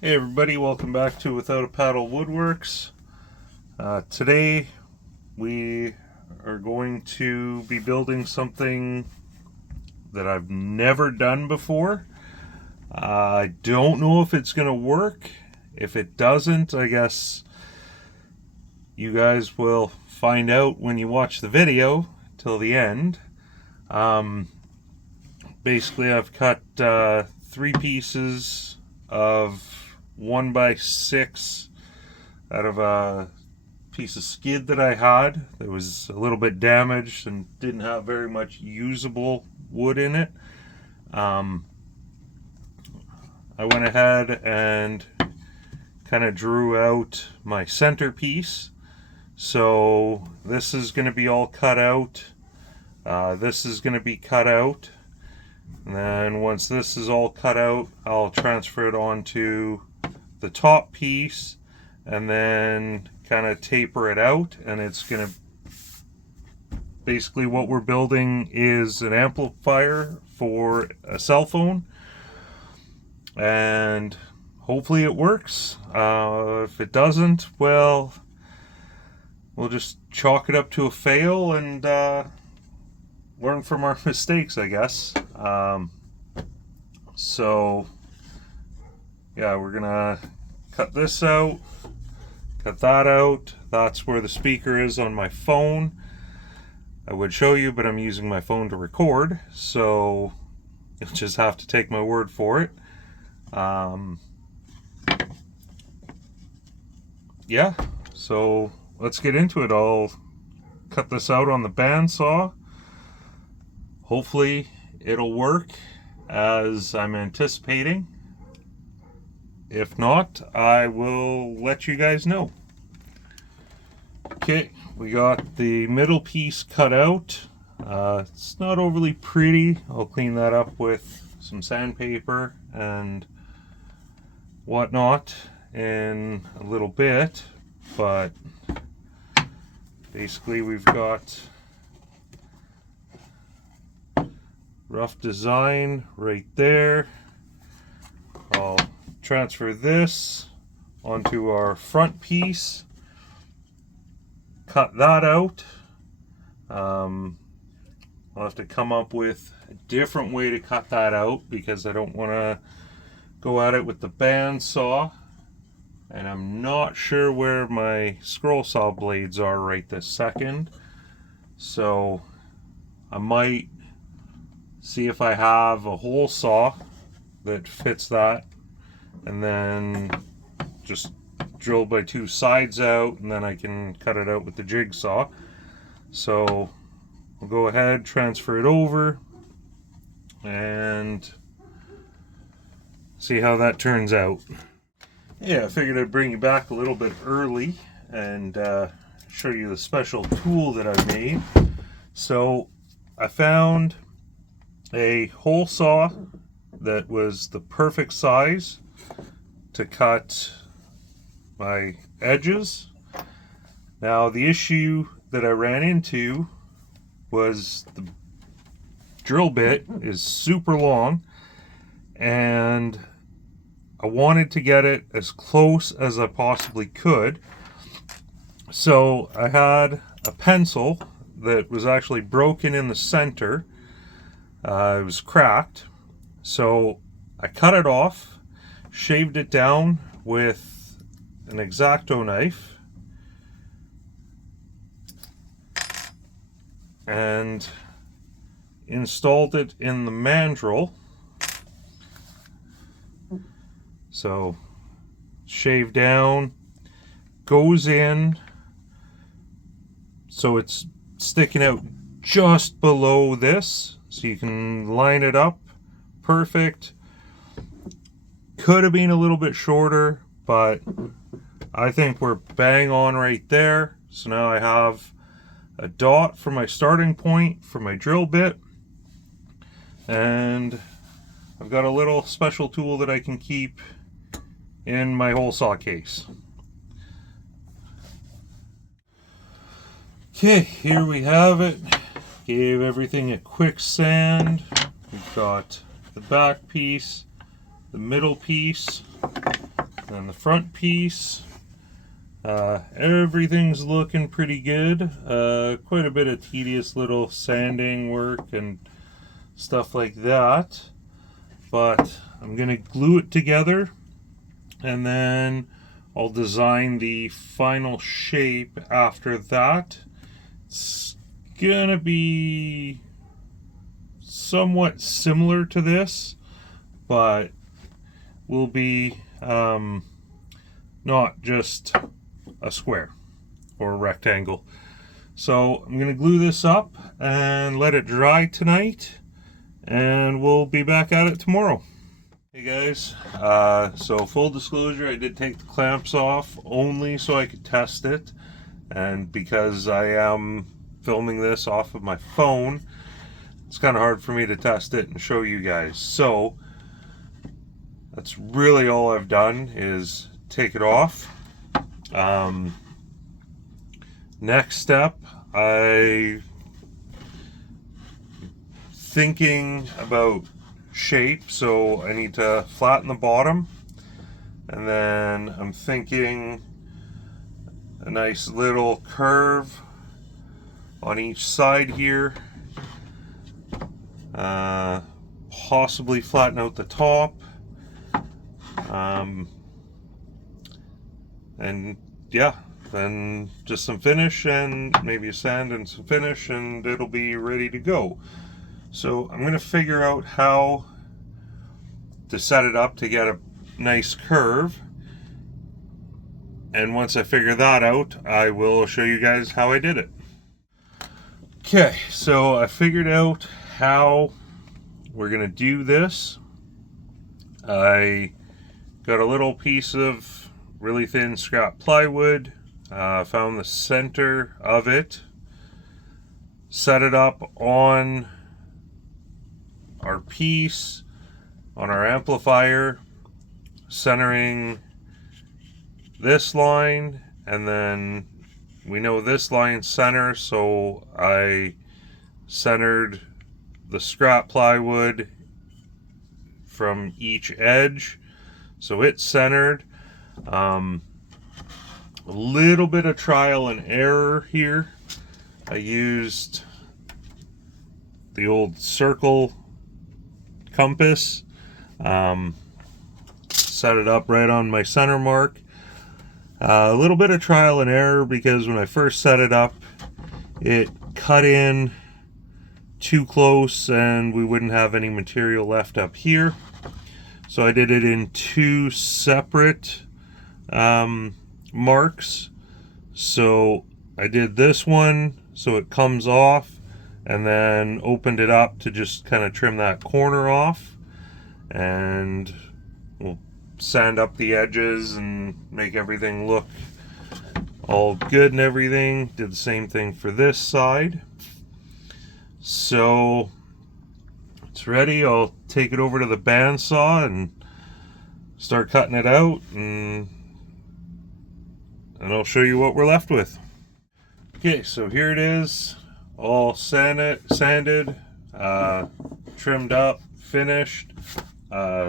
Hey everybody, welcome back to Without a Paddle Woodworks. Today we are going to be building something that I've never done before. I don't know if it's going to work. If it doesn't, I guess you guys will find out when you watch the video till the end. Basically, I've cut 3 pieces of 1x6 out of a piece of skid that I had that was a little bit damaged and didn't have very much usable wood in it. I went ahead and kind of drew out my centerpiece. So this is going to be all cut out. This is going to be cut out. And then once this is all cut out, I'll transfer it onto the top piece and then kind of taper it out, and it's going to basically, what we're building is an amplifier for a cell phone, and hopefully it works. If it doesn't, well, we'll just chalk it up to a fail and learn from our mistakes, I guess. So yeah, we're gonna cut this out, cut that out. That's where the speaker is on my phone. I would show you, but I'm using my phone to record, so you'll just have to take my word for it. Yeah, so let's get into it. I'll cut this out on the bandsaw. Hopefully it'll work as I'm anticipating. If not, I will let you guys know. Okay, we got the middle piece cut out. It's not overly pretty. I'll clean that up with some sandpaper and whatnot in a little bit, but basically we've got rough design right there. I'll transfer this onto our front piece, cut that out. I'll have to come up with a different way to cut that out because I don't want to go at it with the bandsaw, and I'm not sure where my scroll saw blades are right this second, so I might see if I have a hole saw that fits that, and then just drill my 2 sides out, and then I can cut it out with the jigsaw. So we'll go ahead, transfer it over, and see how that turns out. Yeah, I figured I'd bring you back a little bit early and show you the special tool that I made. So I found a hole saw that was the perfect size to cut my edges. Now the issue that I ran into was the drill bit is super long, and I wanted to get it as close as I possibly could. So I had a pencil that was actually broken in the center. It was cracked, so I cut it off, shaved it down with an X-Acto knife, and installed it in the mandrel. So shave down, goes in, so it's sticking out just below this, so you can line it up perfect. Could have been a little bit shorter, but I think we're bang on right there. So now I have a dot for my starting point for my drill bit, and I've got a little special tool that I can keep in my hole saw case. Okay, here we have it. Gave everything a quick sand. We've got the back piece, the middle piece, Then the front piece, everything's looking pretty good. Quite a bit of tedious little sanding work and stuff like that. But I'm going to glue it together, and then I'll design the final shape after that. It's going to be somewhat similar to this, but will be not just a square or a rectangle. So I'm going to glue this up and let it dry tonight, and we'll be back at it tomorrow. Hey guys, so full disclosure, I did take the clamps off only so I could test it, and because I am filming this off of my phone, it's kind of hard for me to test it and show you guys. So that's really all I've done is take it off. Next step, thinking about shape, so I need to flatten the bottom, and then I'm thinking a nice little curve on each side here, possibly flatten out the top, and yeah, then just some finish and maybe a sand and some finish, and it'll be ready to go. So I'm going to figure out how to set it up to get a nice curve, and once I figure that out, I will show you guys how I did it. Okay, so I figured out how we're going to do this. I got a little piece of really thin scrap plywood, found the center of it, set it up on our piece, on our amplifier, centering this line, and then we know this line center, so I centered the scrap plywood from each edge, so it's centered. A little bit of trial and error here. I used the old circle compass, set it up right on my center mark. A little bit of trial and error because when I first set it up, it cut in too close and we wouldn't have any material left up here. So I did it in two separate marks. So I did this one so it comes off, and then opened it up to just kind of trim that corner off, and we'll sand up the edges and make everything look all good and everything. Did the same thing for this side. So it's ready. I'll take it over to the bandsaw and start cutting it out, and I'll show you what we're left with. Okay, so here it is, all sanded, trimmed up, finished. Well,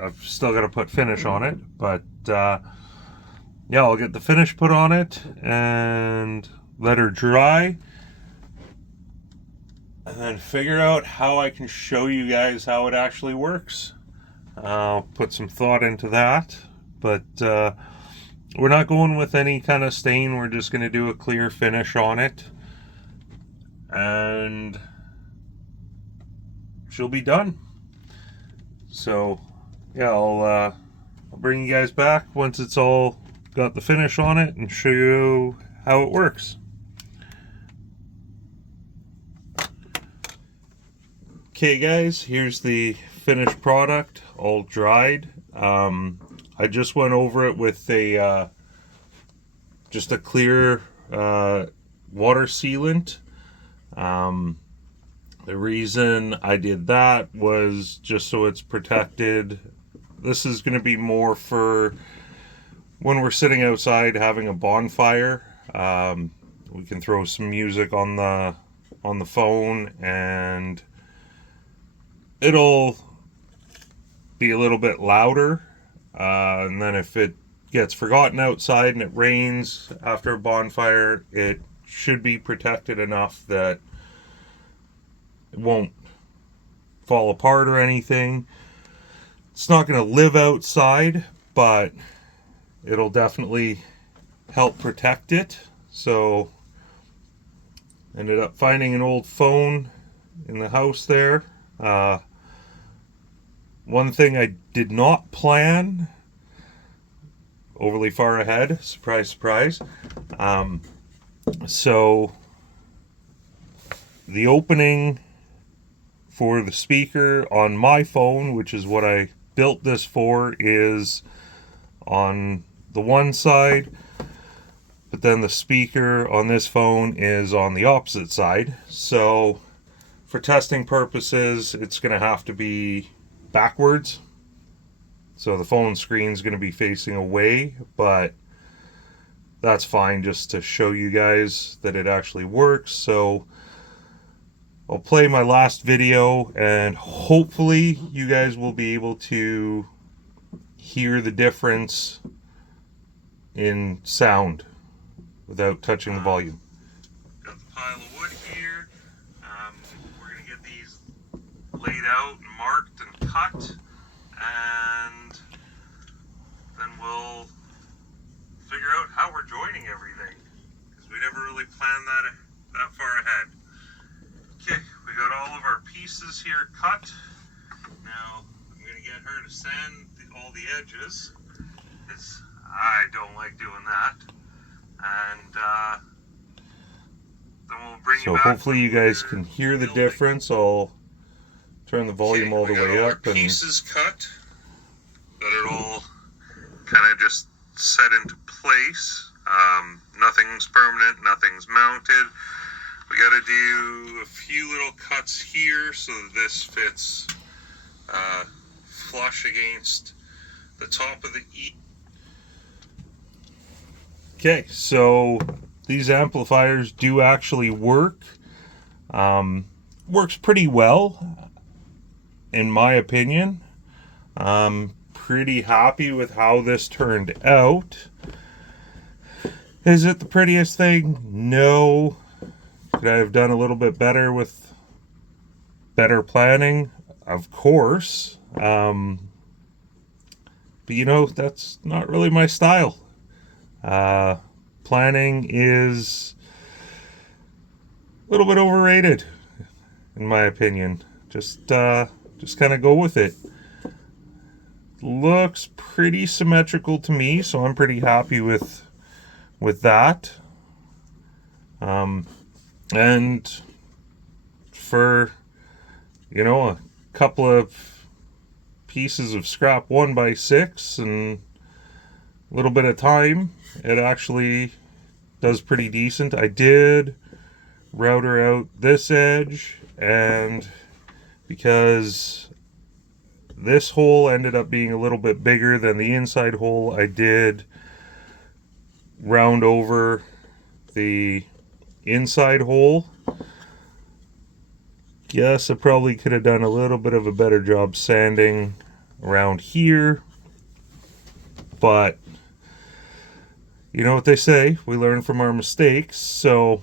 I've still got to put finish on it, but yeah, I'll get the finish put on it and let her dry, and then figure out how I can show you guys how it actually works. I'll put some thought into that, but we're not going with any kind of stain. We're just going to do a clear finish on it, and she'll be done. So yeah, I'll bring you guys back once it's all got the finish on it and show you how it works. Okay guys, here's the finished product, all dried. I just went over it with a just a clear water sealant. The reason I did that was just so it's protected. This is going to be more for when we're sitting outside having a bonfire. We can throw some music on the phone, and it'll be a little bit louder And then if it gets forgotten outside and it rains after a bonfire, it should be protected enough that it won't fall apart or anything. It's not going to live outside, but it'll definitely help protect it. So ended up finding an old phone in the house there. One thing I did not plan overly far ahead, surprise, surprise. So the opening for the speaker on my phone, which is what I built this for, is on the one side, but then the speaker on this phone is on the opposite side. So for testing purposes, it's going to have to be backwards. So the phone screen is going to be facing away, but that's fine just to show you guys that it actually works. So I'll play my last video and hopefully you guys will be able to hear the difference in sound without touching the volume. Got the pile of wood here. We're going to get these laid out and marked and cut, and then we'll figure out how we're joining everything, because we never really planned that far ahead. Okay, we got all of our pieces here cut. Now I'm going to get her to sand all the edges, because I don't like doing that. And then we'll bring you back. So hopefully you guys can hear the difference. I'll turn the volume all the way up. And pieces cut, that it all kind of just set into place. Nothing's permanent, nothing's mounted. We got to do a few little cuts here so that this fits flush against the top of the E. Okay, so these amplifiers do actually work. Works pretty well, in my opinion. I'm pretty happy with how this turned out. Is it the prettiest thing? No. Could I have done a little bit better with better planning? Of course. But you know, that's not really my style. Planning is a little bit overrated, in my opinion. Just kind of go with it. Looks pretty symmetrical to me, so I'm pretty happy with that. And for, you know, a couple of pieces of scrap 1x6 and a little bit of time, it actually does pretty decent. I did router out this edge, and because this hole ended up being a little bit bigger than the inside hole, I did round over the inside hole. Guess I probably could have done a little bit of a better job sanding around here, but you know what they say, we learn from our mistakes. So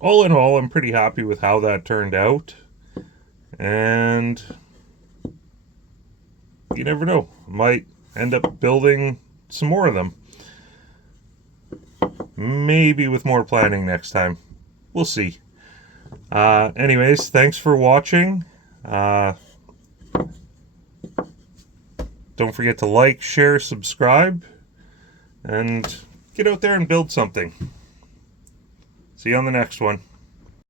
all in all, I'm pretty happy with how that turned out, and you never know, might end up building some more of them. Maybe with more planning next time. We'll see. Anyways, thanks for watching. Don't forget to like, share, subscribe, and get out there and build something. See you on the next one.